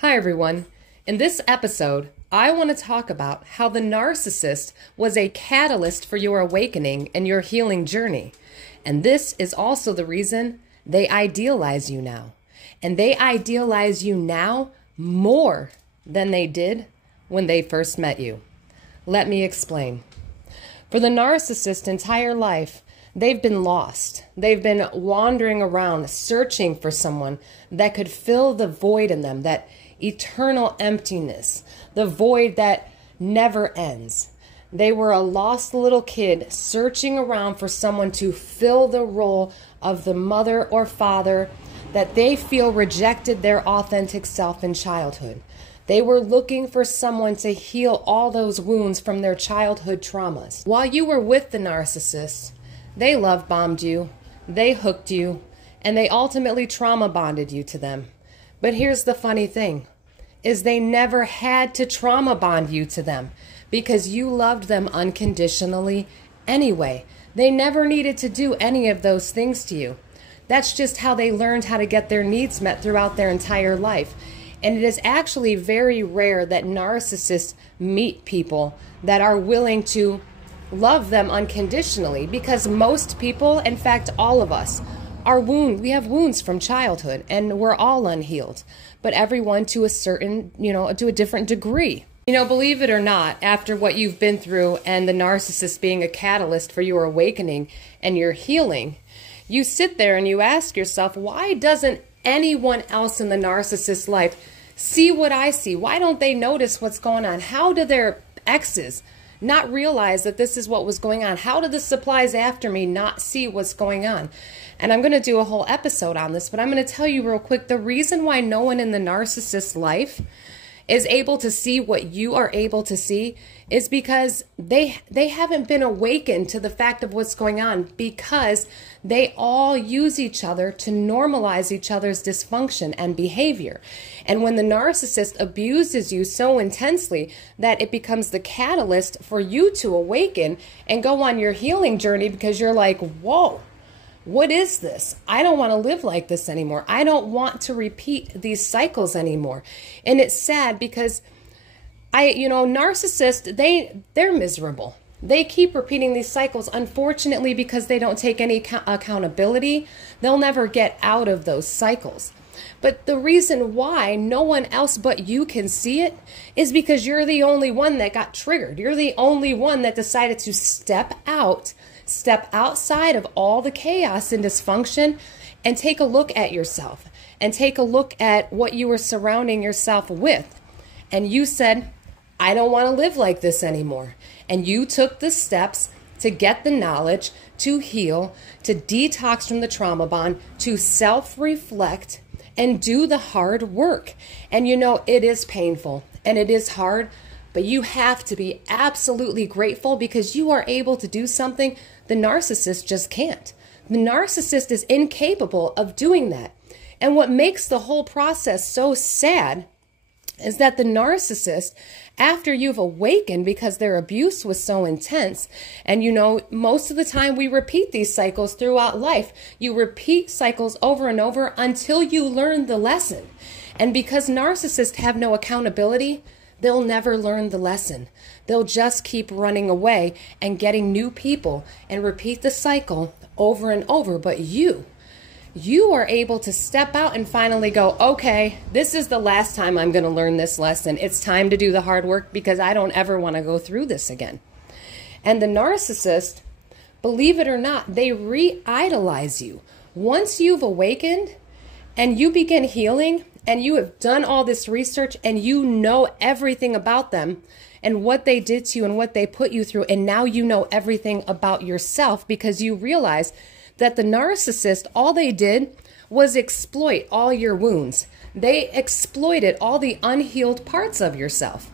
Hi everyone. In this episode, I want to talk about how the narcissist was a catalyst for your awakening and your healing journey. And this is also the reason they idealize you now. And they idealize you now more than they did when they first met you. Let me explain. For the narcissist's entire life, they've been lost. They've been wandering around searching for someone that could fill the void in them, that eternal emptiness, the void that never ends. They were a lost little kid searching around for someone to fill the role of the mother or father that they feel rejected their authentic self in childhood. They were looking for someone to heal all those wounds from their childhood traumas. While you were with the narcissist, they love bombed you, they hooked you, and they ultimately trauma bonded you to them. But here's the funny thing, is they never had to trauma bond you to them because you loved them unconditionally anyway. They never needed to do any of those things to you. That's just how they learned how to get their needs met throughout their entire life. And it is actually very rare that narcissists meet people that are willing to love them unconditionally, because most people, in fact all of us, we have wounds from childhood and we're all unhealed, but everyone to a certain, to a different degree. Believe it or not, after what you've been through and the narcissist being a catalyst for your awakening and your healing, you sit there and you ask yourself, why doesn't anyone else in the narcissist's life see what I see? Why don't they notice what's going on? How do their exes not realize that this is what was going on? How do the supplies after me not see what's going on? And I'm going to do a whole episode on this, but I'm going to tell you real quick, the reason why no one in the narcissist's life is able to see what you are able to see is because they haven't been awakened to the fact of what's going on, because they all use each other to normalize each other's dysfunction and behavior. And when the narcissist abuses you so intensely that it becomes the catalyst for you to awaken and go on your healing journey, because you're like, whoa, what is this? I don't want to live like this anymore. I don't want to repeat these cycles anymore. And it's sad because narcissists, they're miserable. They keep repeating these cycles, unfortunately, because they don't take any accountability. They'll never get out of those cycles. But the reason why no one else but you can see it is because you're the only one that got triggered. You're the only one that decided to step outside of all the chaos and dysfunction and take a look at yourself and take a look at what you were surrounding yourself with. And you said, I don't want to live like this anymore. And you took the steps to get the knowledge, to heal, to detox from the trauma bond, to self-reflect and do the hard work. And it is painful and it is hard, but you have to be absolutely grateful because you are able to do something the narcissist just can't. The narcissist is incapable of doing that. And what makes the whole process so sad is that the narcissist, after you've awakened because their abuse was so intense, and most of the time we repeat these cycles throughout life. You repeat cycles over and over until you learn the lesson. And because narcissists have no accountability, they'll never learn the lesson. They'll just keep running away and getting new people and repeat the cycle over and over. But you are able to step out and finally go, okay, this is the last time I'm going to learn this lesson. It's time to do the hard work because I don't ever want to go through this again. And the narcissist, believe it or not, they re-idolize you. Once you've awakened and you begin healing and you have done all this research and you know everything about them and what they did to you and what they put you through, and now you know everything about yourself because you realize that the narcissist, all they did was exploit all your wounds. They exploited all the unhealed parts of yourself.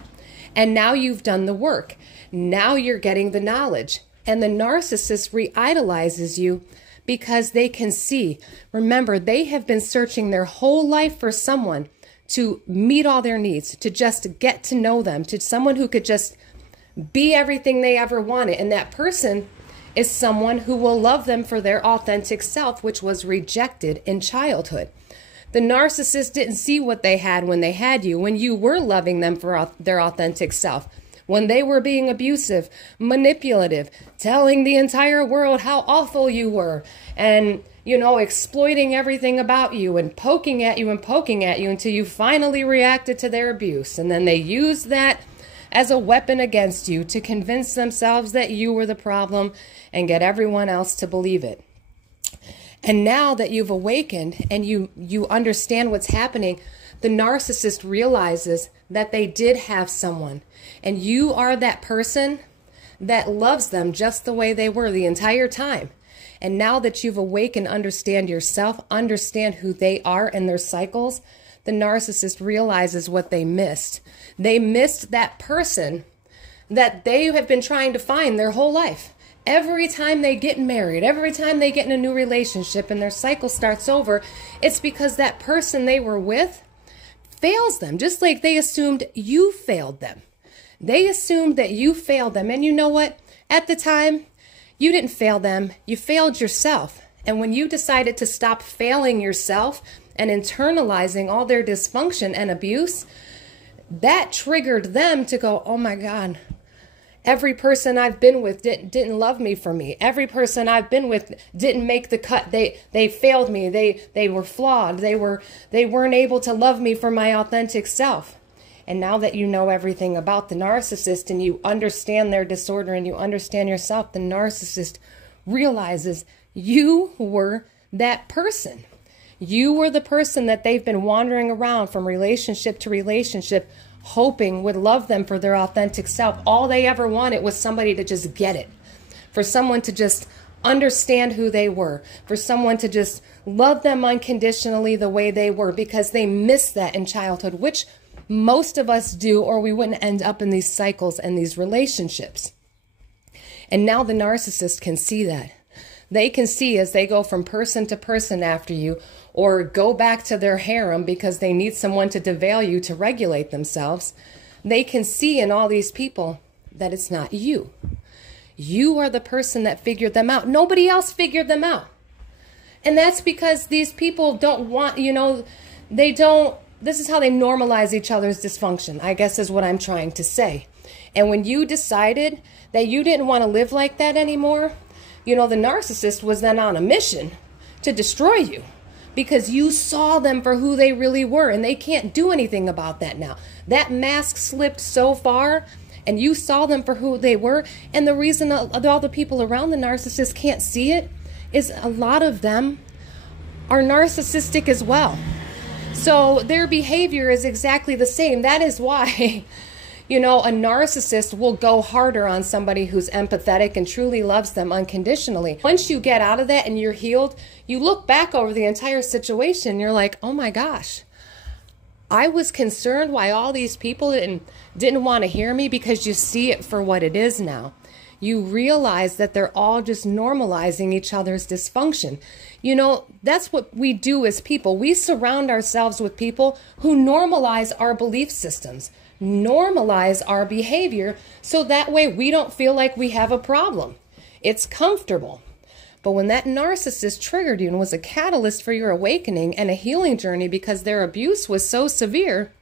And now you've done the work. Now you're getting the knowledge. And the narcissist re-idolizes you because they can see. Remember, they have been searching their whole life for someone to meet all their needs, to just get to know them, to someone who could just be everything they ever wanted. And that person is someone who will love them for their authentic self, which was rejected in childhood. The narcissist didn't see what they had when they had you, when you were loving them for their authentic self, when they were being abusive, manipulative, telling the entire world how awful you were, and, you know, exploiting everything about you and poking at you until you finally reacted to their abuse. And then they used that as a weapon against you to convince themselves that you were the problem and get everyone else to believe it. And now that you've awakened and you understand what's happening, the narcissist realizes that they did have someone, and you are that person that loves them just the way they were the entire time. And now that you've awakened, understand yourself, understand who they are and their cycles, the narcissist realizes what they missed. They missed that person that they have been trying to find their whole life. Every time they get married, every time they get in a new relationship and their cycle starts over, it's because that person they were with fails them, just like they assumed you failed them. They assumed that you failed them. And you know what? At the time, you didn't fail them. You failed yourself. And when you decided to stop failing yourself and internalizing all their dysfunction and abuse, that triggered them to go, oh my God, every person I've been with didn't love me for me. Every person I've been with didn't make the cut. They failed me. They were flawed. They weren't able to love me for my authentic self. And now that you know everything about the narcissist and you understand their disorder and you understand yourself, the narcissist realizes you were that person. You were the person that they've been wandering around from relationship to relationship, hoping would love them for their authentic self. All they ever wanted was somebody to just get it, for someone to just understand who they were, for someone to just love them unconditionally the way they were, because they missed that in childhood, which most of us do, or we wouldn't end up in these cycles and these relationships. And now the narcissist can see that. They can see as they go from person to person after you, or go back to their harem because they need someone to devalue to regulate themselves. They can see in all these people that it's not you. You are the person that figured them out. Nobody else figured them out. And that's because these people don't want, this is how they normalize each other's dysfunction, I guess is what I'm trying to say. And when you decided that you didn't want to live like that anymore, the narcissist was then on a mission to destroy you, because you saw them for who they really were, and they can't do anything about that now. That mask slipped so far, and you saw them for who they were. And the reason all the people around the narcissist can't see it is a lot of them are narcissistic as well. So their behavior is exactly the same. That is why, a narcissist will go harder on somebody who's empathetic and truly loves them unconditionally. Once you get out of that and you're healed, you look back over the entire situation and you're like, oh my gosh, I was concerned why all these people didn't want to hear me, because you see it for what it is now. You realize that they're all just normalizing each other's dysfunction. That's what we do as people. We surround ourselves with people who normalize our belief systems, normalize our behavior, so that way we don't feel like we have a problem. It's comfortable. But when that narcissist triggered you and was a catalyst for your awakening and a healing journey because their abuse was so severe,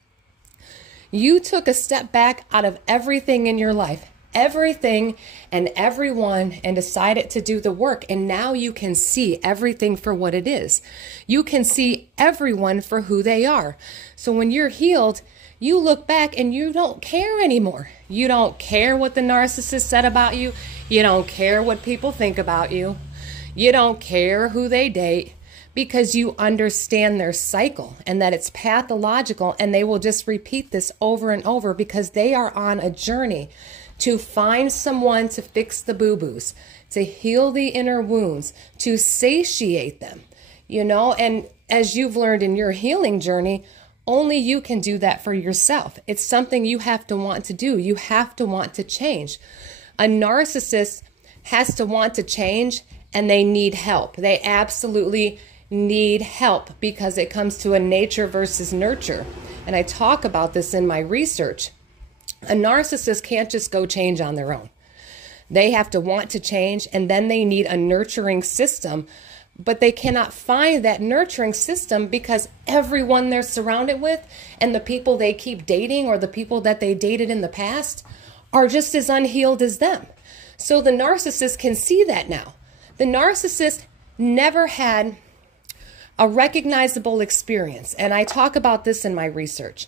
you took a step back out of everything in your life, everything and everyone, and decided to do the work. And now you can see everything for what it is. You can see everyone for who they are. So when you're healed, you look back and you don't care anymore. You don't care what the narcissist said about you. You don't care what people think about you. You don't care who they date, because you understand their cycle and that it's pathological, and they will just repeat this over and over because they are on a journey to find someone to fix the boo-boos, to heal the inner wounds, to satiate them, and as you've learned in your healing journey, only you can do that for yourself. It's something you have to want to do. You have to want to change. A narcissist has to want to change, and they need help. They absolutely need help, because it comes to a nature versus nurture. And I talk about this in my research. A narcissist can't just go change on their own. They have to want to change, and then they need a nurturing system but they cannot find that nurturing system because everyone they're surrounded with and the people they keep dating or the people that they dated in the past are just as unhealed as them. So the narcissist can see that now. The narcissist never had a recognizable experience, and I talk about this in my research.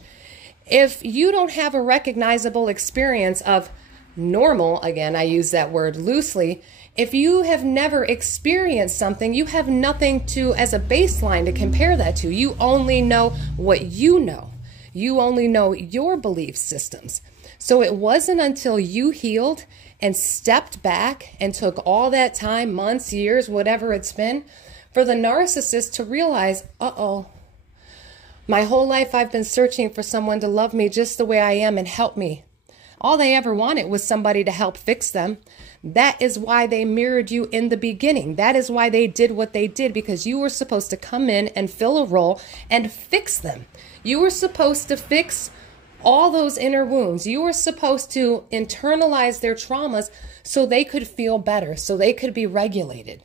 If you don't have a recognizable experience of normal, again, I use that word loosely, if you have never experienced something, you have nothing to, as a baseline to compare that to. You only know what you know. You only know your belief systems. So it wasn't until you healed and stepped back and took all that time, months, years, whatever it's been, for the narcissist to realize, uh-oh, my whole life I've been searching for someone to love me just the way I am and help me. All they ever wanted was somebody to help fix them. That is why they mirrored you in the beginning. That is why they did what they did, because you were supposed to come in and fill a role and fix them. You were supposed to fix all those inner wounds. You were supposed to internalize their traumas so they could feel better, so they could be regulated.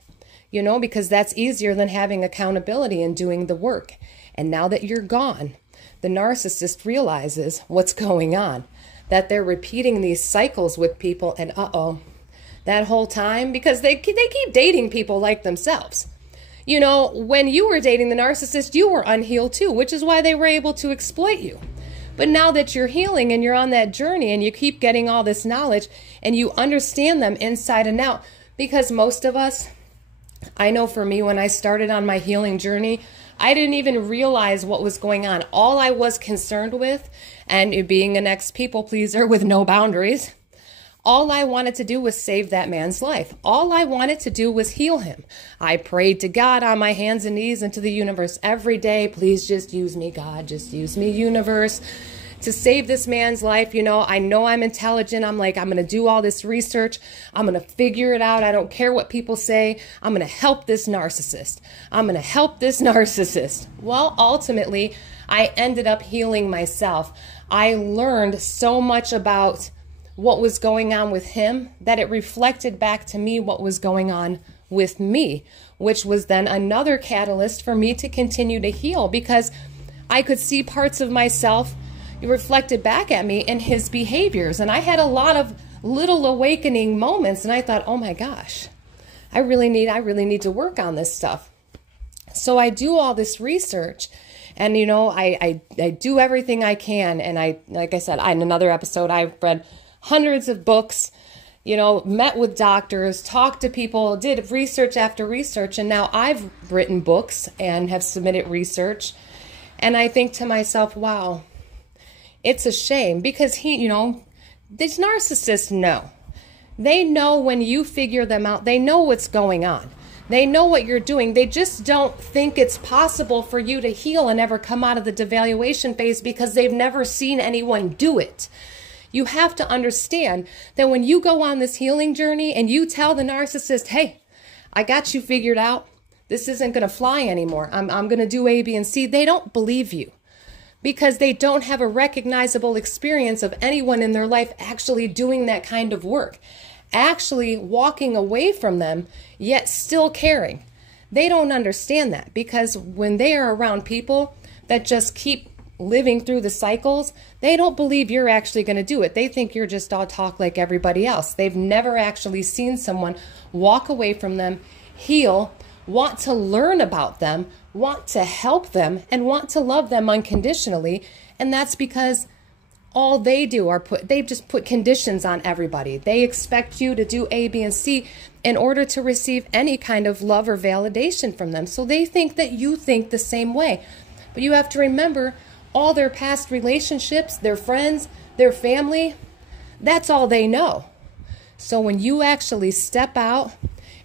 You know, because that's easier than having accountability and doing the work. And now that you're gone, the narcissist realizes what's going on, that they're repeating these cycles with people, and uh-oh, that whole time, because they keep dating people like themselves. You know, when you were dating the narcissist, you were unhealed too, which is why they were able to exploit you. But now that you're healing and you're on that journey and you keep getting all this knowledge and you understand them inside and out, because most of us, I know for me, when I started on my healing journey, I didn't even realize what was going on. All I was concerned with, and being an ex-people pleaser with no boundaries, all I wanted to do was save that man's life. All I wanted to do was heal him. I prayed to God on my hands and knees and to the universe every day. Please just use me, God. Just use me, universe, to save this man's life. You know I'm intelligent. I'm like, I'm going to do all this research. I'm going to figure it out. I don't care what people say. I'm going to help this narcissist. I'm going to help this narcissist. Well, ultimately, I ended up healing myself. I learned so much about what was going on with him that it reflected back to me what was going on with me, which was then another catalyst for me to continue to heal, because I could see parts of myself reflected back at me in his behaviors. And I had a lot of little awakening moments, and I thought, oh my gosh, I really need to work on this stuff. So I do all this research, and you know, I do everything I can. And like I said, in another episode, I've read hundreds of books, you know, met with doctors, talked to people, did research after research, and now I've written books and have submitted research. And I think to myself, wow, it's a shame, because these narcissists know. They know when you figure them out. They know what's going on. They know what you're doing. They just don't think it's possible for you to heal and ever come out of the devaluation phase, because they've never seen anyone do it. You have to understand that when you go on this healing journey and you tell the narcissist, hey, I got you figured out, this isn't going to fly anymore, I'm going to do A, B, and C, they don't believe you, because they don't have a recognizable experience of anyone in their life actually doing that kind of work, actually walking away from them, yet still caring. They don't understand that, because when they are around people that just keep living through the cycles, they don't believe you're actually going to do it. They think you're just all talk like everybody else. They've never actually seen someone walk away from them, heal, want to learn about them, want to help them, and want to love them unconditionally. And that's because all they do are they've just put conditions on everybody. They expect you to do A, B, and C in order to receive any kind of love or validation from them. So they think that you think the same way. But you have to remember, all their past relationships, their friends, their family, that's all they know. So when you actually step out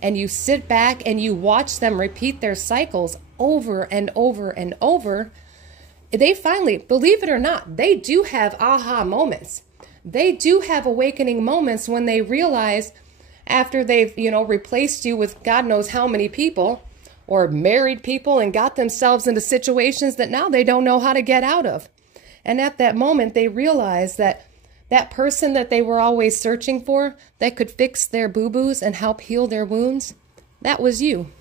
and you sit back and you watch them repeat their cycles over and over and over, they finally, believe it or not, they do have aha moments. They do have awakening moments when they realize, after they've, replaced you with God knows how many people, or married people, and got themselves into situations that now they don't know how to get out of. And at that moment, they realize that that person that they were always searching for, that could fix their boo-boos and help heal their wounds, that was you.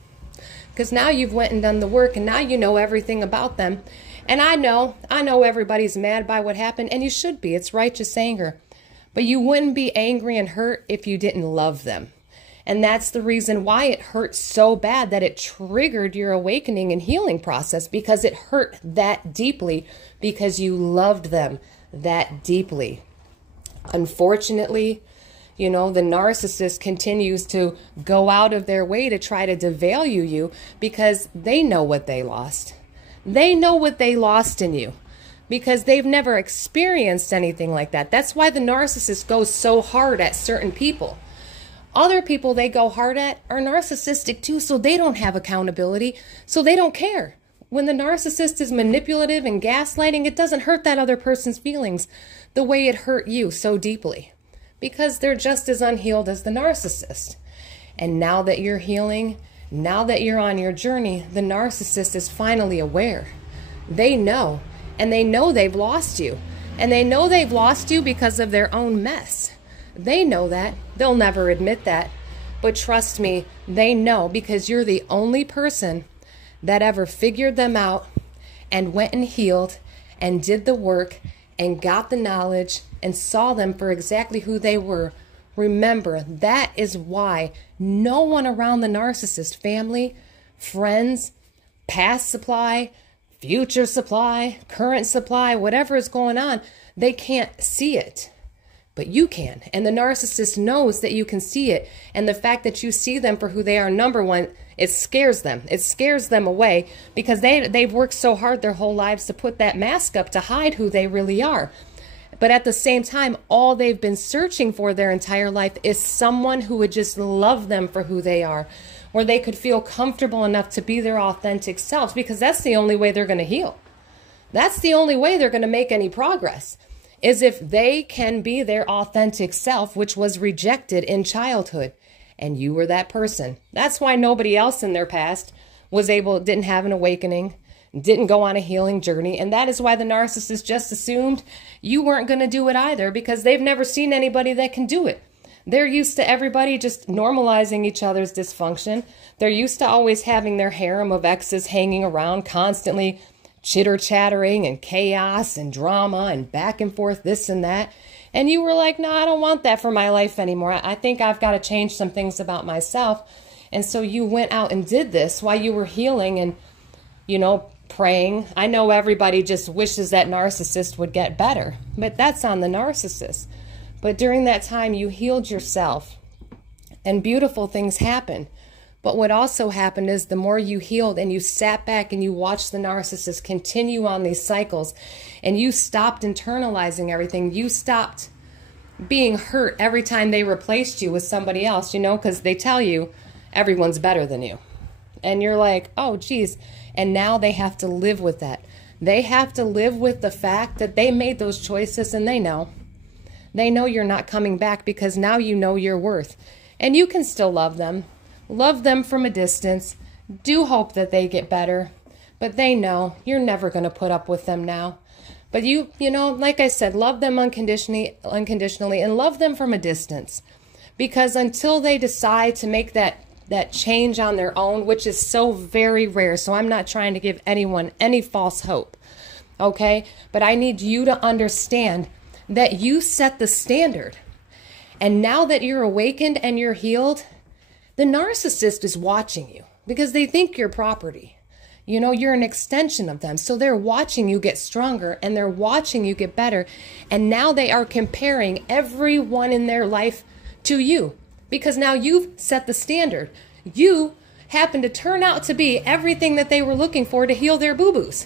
because now you've went and done the work, and now you know everything about them. And I know everybody's mad by what happened, and you should be. It's righteous anger. But you wouldn't be angry and hurt if you didn't love them. And that's the reason why it hurt so bad, that it triggered your awakening and healing process, because it hurt that deeply, because you loved them that deeply. Unfortunately, the narcissist continues to go out of their way to try to devalue you, because they know what they lost. They know what they lost in you, because they've never experienced anything like that. That's why the narcissist goes so hard at certain people. Other people they go hard at are narcissistic too, so they don't have accountability, so they don't care. When the narcissist is manipulative and gaslighting, it doesn't hurt that other person's feelings the way it hurt you so deeply, because they're just as unhealed as the narcissist. And now that you're healing, now that you're on your journey, the narcissist is finally aware. They know, and they know they've lost you. And they know they've lost you because of their own mess. They know that. They'll never admit that. But trust me, they know, because you're the only person that ever figured them out and went and healed and did the work and got the knowledge and saw them for exactly who they were. Remember, that is why no one around the narcissist, family, friends, past supply, future supply, current supply, whatever is going on, they can't see it. But you can. And the narcissist knows that you can see it. And the fact that you see them for who they are, number one, it scares them. It scares them away, because they've worked so hard their whole lives to put that mask up to hide who they really are. But at the same time, all they've been searching for their entire life is someone who would just love them for who they are, where they could feel comfortable enough to be their authentic selves, because that's the only way they're going to heal. That's the only way they're going to make any progress, is if they can be their authentic self, which was rejected in childhood. And you were that person. That's why nobody else in their past didn't have an awakening, didn't go on a healing journey. And that is why the narcissist just assumed you weren't going to do it either, because they've never seen anybody that can do it. They're used to everybody just normalizing each other's dysfunction. They're used to always having their harem of exes hanging around, constantly chitter-chattering and chaos and drama and back and forth, this and that. And you were like, no, I don't want that for my life anymore. I think I've got to change some things about myself. And so you went out and did this while you were healing and, praying. I know everybody just wishes that narcissist would get better, but that's on the narcissist. But during that time, you healed yourself and beautiful things happened. But what also happened is the more you healed and you sat back and you watched the narcissist continue on these cycles, and you stopped internalizing everything, you stopped being hurt every time they replaced you with somebody else, because they tell you everyone's better than you. And you're like, oh, geez. And now they have to live with that. They have to live with the fact that they made those choices, and they know. They know you're not coming back, because now you know your worth. And you can still love them. Love them from a distance. Do hope that they get better. But they know you're never going to put up with them now. But you like I said, love them unconditionally, and love them from a distance. Because until they decide to make that change on their own, which is so very rare, so I'm not trying to give anyone any false hope, okay? But I need you to understand that you set the standard. And now that you're awakened and you're healed, the narcissist is watching you, because they think you're property. You're an extension of them. So they're watching you get stronger, and they're watching you get better. And now they are comparing everyone in their life to you, because now you've set the standard. You happen to turn out to be everything that they were looking for to heal their boo-boos.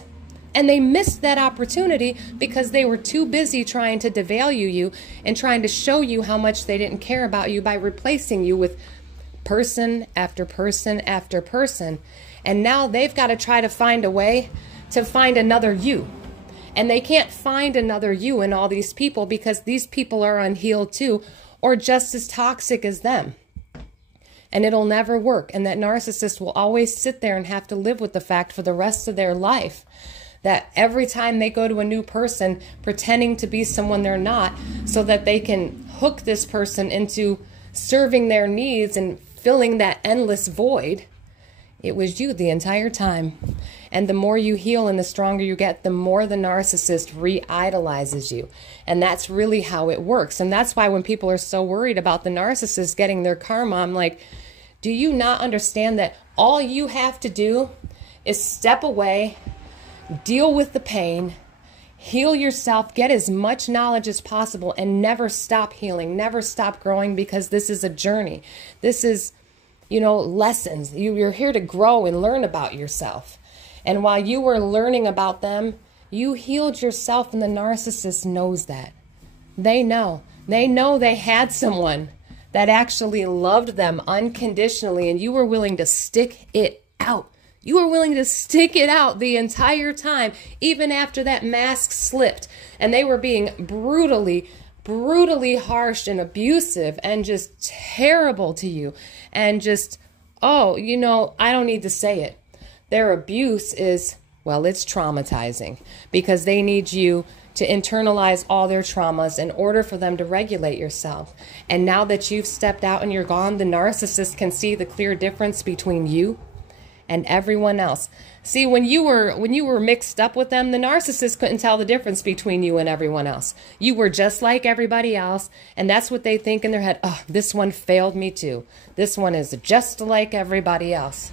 And they missed that opportunity because they were too busy trying to devalue you and trying to show you how much they didn't care about you by replacing you with person after person after person. And now they've got to try to find a way to find another you. And they can't find another you in all these people, because these people are unhealed too, or just as toxic as them. And it'll never work. And that narcissist will always sit there and have to live with the fact for the rest of their life that every time they go to a new person, pretending to be someone they're not, so that they can hook this person into serving their needs and filling that endless void, It was you the entire time. And the more you heal and the stronger you get, the more the narcissist re-idolizes you. And that's really how it works. And that's why when people are so worried about the narcissist getting their karma, I'm like, do you not understand that all you have to do is step away, deal with the pain, heal yourself, get as much knowledge as possible, and never stop healing, never stop growing, because this is a journey. This is, lessons. You're here to grow and learn about yourself. And while you were learning about them, you healed yourself, and the narcissist knows that. They know. They know they had someone that actually loved them unconditionally, and you were willing to stick it out. You were willing to stick it out the entire time, even after that mask slipped, and they were being brutally harsh and abusive and just terrible to you. And just, I don't need to say it. Their abuse is, it's traumatizing, because they need you to internalize all their traumas in order for them to regulate yourself. And now that you've stepped out and you're gone, the narcissist can see the clear difference between you and everyone else. See, when you were mixed up with them, the narcissist couldn't tell the difference between you and everyone else. You were just like everybody else, and that's what they think in their head. Oh, this one failed me too. This one is just like everybody else.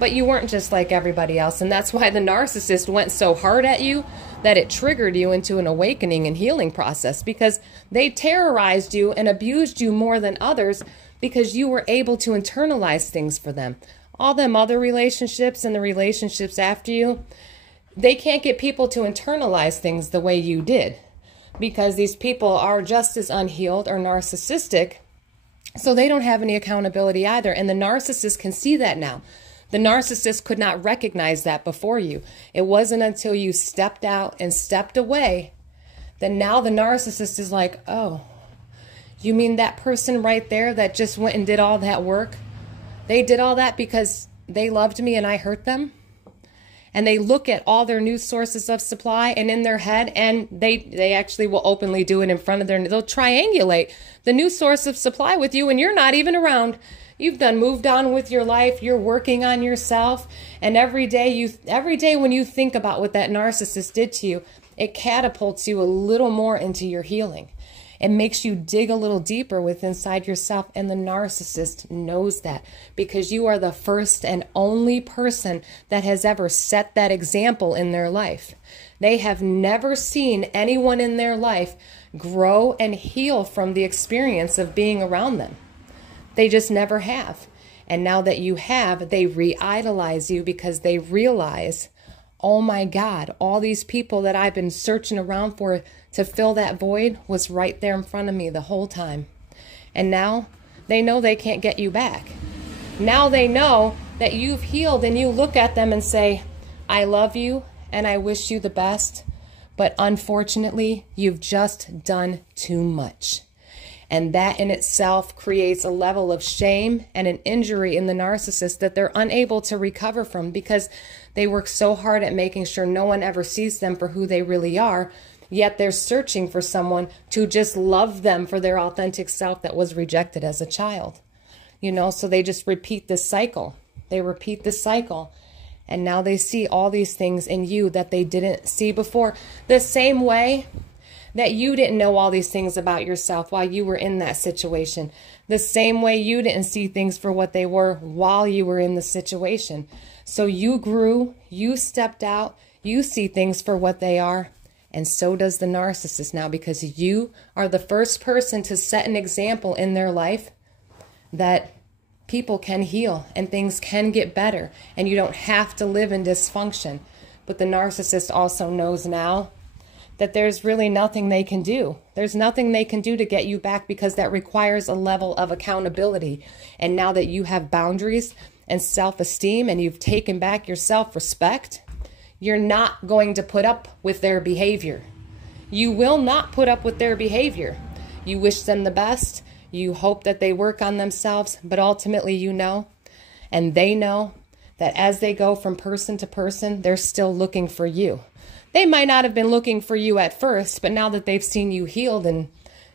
But you weren't just like everybody else, and that's why the narcissist went so hard at you that it triggered you into an awakening and healing process, because they terrorized you and abused you more than others because you were able to internalize things for them. All them other relationships and the relationships after you, they can't get people to internalize things the way you did, because these people are just as unhealed or narcissistic, so they don't have any accountability either. And the narcissist can see that now. The narcissist could not recognize that before you. It wasn't until you stepped out and stepped away that now the narcissist is like, oh, you mean that person right there that just went and did all that work? They did all that because they loved me and I hurt them? And they look at all their new sources of supply, and in their head, and they actually will openly do it in front of they'll triangulate the new source of supply with you, and you're not even around. You've moved on with your life. You're working on yourself. And every day when you think about what that narcissist did to you, it catapults you a little more into your healing. It makes you dig a little deeper within inside yourself. And the narcissist knows that, because you are the first and only person that has ever set that example in their life. They have never seen anyone in their life grow and heal from the experience of being around them. They just never have. And now that you have, they re-idolize you, because they realize, oh my God, all these people that I've been searching around for to fill that void was right there in front of me the whole time. And now they know they can't get you back. Now they know that you've healed, and you look at them and say, I love you and I wish you the best, but unfortunately, you've just done too much. And that in itself creates a level of shame and an injury in the narcissist that they're unable to recover from, because they work so hard at making sure no one ever sees them for who they really are, yet they're searching for someone to just love them for their authentic self that was rejected as a child. So they just repeat this cycle. They repeat this cycle. And now they see all these things in you that they didn't see before. The same way that you didn't know all these things about yourself while you were in that situation. The same way you didn't see things for what they were while you were in the situation. So you grew, you stepped out, you see things for what they are, and so does the narcissist now, because you are the first person to set an example in their life that people can heal and things can get better, and you don't have to live in dysfunction. But the narcissist also knows now that there's really nothing they can do. There's nothing they can do to get you back, because that requires a level of accountability. And now that you have boundaries and self-esteem and you've taken back your self-respect, you're not going to put up with their behavior. You will not put up with their behavior. You wish them the best. You hope that they work on themselves, but ultimately you know, and they know, that as they go from person to person, they're still looking for you. They might not have been looking for you at first, but now that they've seen you healed and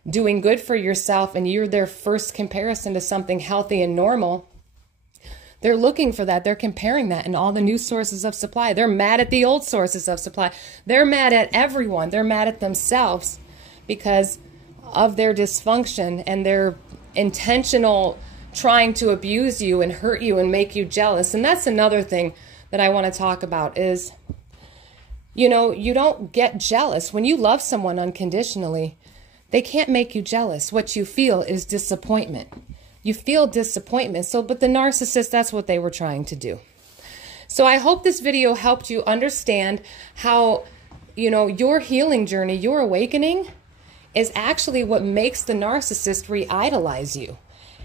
doing good for yourself, and you're their first comparison to something healthy and normal, They're looking for that. They're comparing that in all the new sources of supply. They're mad at the old sources of supply. They're mad at everyone. They're mad at themselves because of their dysfunction and their intentional trying to abuse you and hurt you and make you jealous. And that's another thing that I want to talk about is, you know, you don't get jealous. When you love someone unconditionally, they can't make you jealous. What you feel is disappointment. You feel disappointment. But the narcissist, that's what they were trying to do. So I hope this video helped you understand how, you know, your healing journey, your awakening is actually what makes the narcissist re-idolize you.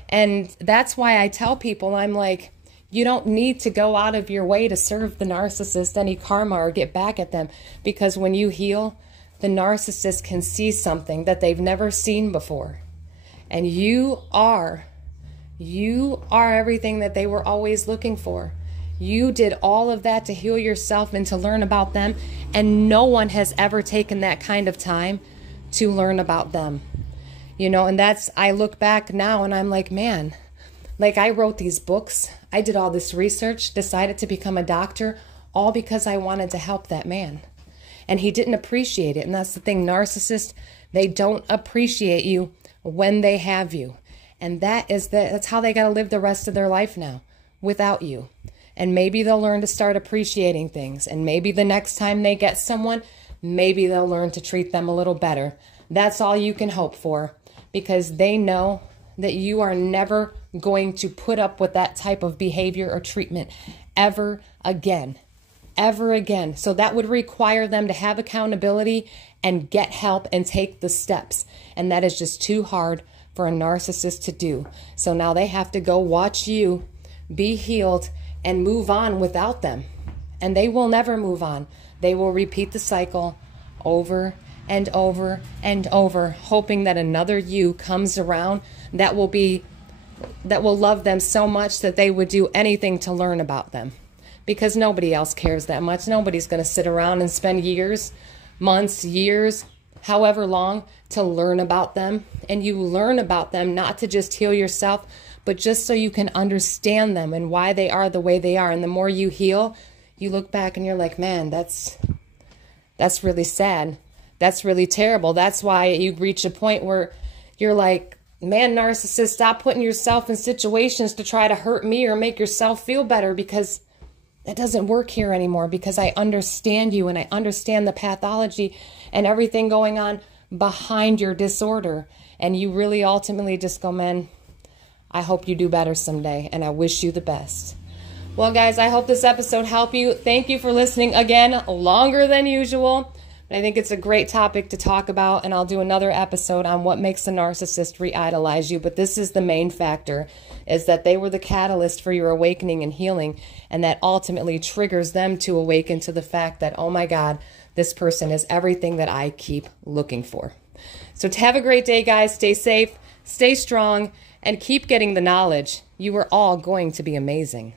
And that's why I tell people, I'm like, you don't need to go out of your way to serve the narcissist any karma or get back at them. Because when you heal, the narcissist can see something that they've never seen before. And you are everything that they were always looking for. You did all of that to heal yourself and to learn about them. And no one has ever taken that kind of time to learn about them. You know, and that's, I look back now and I'm like, man, like I wrote these books. I did all this research, decided to become a doctor, all because I wanted to help that man. And he didn't appreciate it. And that's the thing, narcissists, they don't appreciate you when they have you. And that's how they got to live the rest of their life now, without you. And maybe they'll learn to start appreciating things. And maybe the next time they get someone, maybe they'll learn to treat them a little better. That's all you can hope for, because they know that you are never going to put up with that type of behavior or treatment ever again. Ever again. So that would require them to have accountability and get help and take the steps. And that is just too hard for a narcissist to do. So now they have to go watch you be healed and move on without them. And they will never move on. They will repeat the cycle over and over and over, hoping that another you comes around that will love them so much that they would do anything to learn about them. Because nobody else cares that much. Nobody's going to sit around and spend years, months, years, however long, to learn about them. And you learn about them not to just heal yourself, but just so you can understand them and why they are the way they are. And the more you heal, you look back and you're like, man, that's really sad. That's really terrible. That's why you reach a point where you're like, man, narcissist, stop putting yourself in situations to try to hurt me or make yourself feel better, because that doesn't work here anymore, because I understand you and I understand the pathology and everything going on behind your disorder. And you really ultimately just go, man, I hope you do better someday, and I wish you the best. Well, guys, I hope this episode helped you. Thank you for listening again, longer than usual. I think it's a great topic to talk about, and I'll do another episode on what makes a narcissist re-idolize you. But this is the main factor, is that they were the catalyst for your awakening and healing, and that ultimately triggers them to awaken to the fact that, oh my God, this person is everything that I keep looking for. So have a great day, guys. Stay safe, stay strong, and keep getting the knowledge. You are all going to be amazing.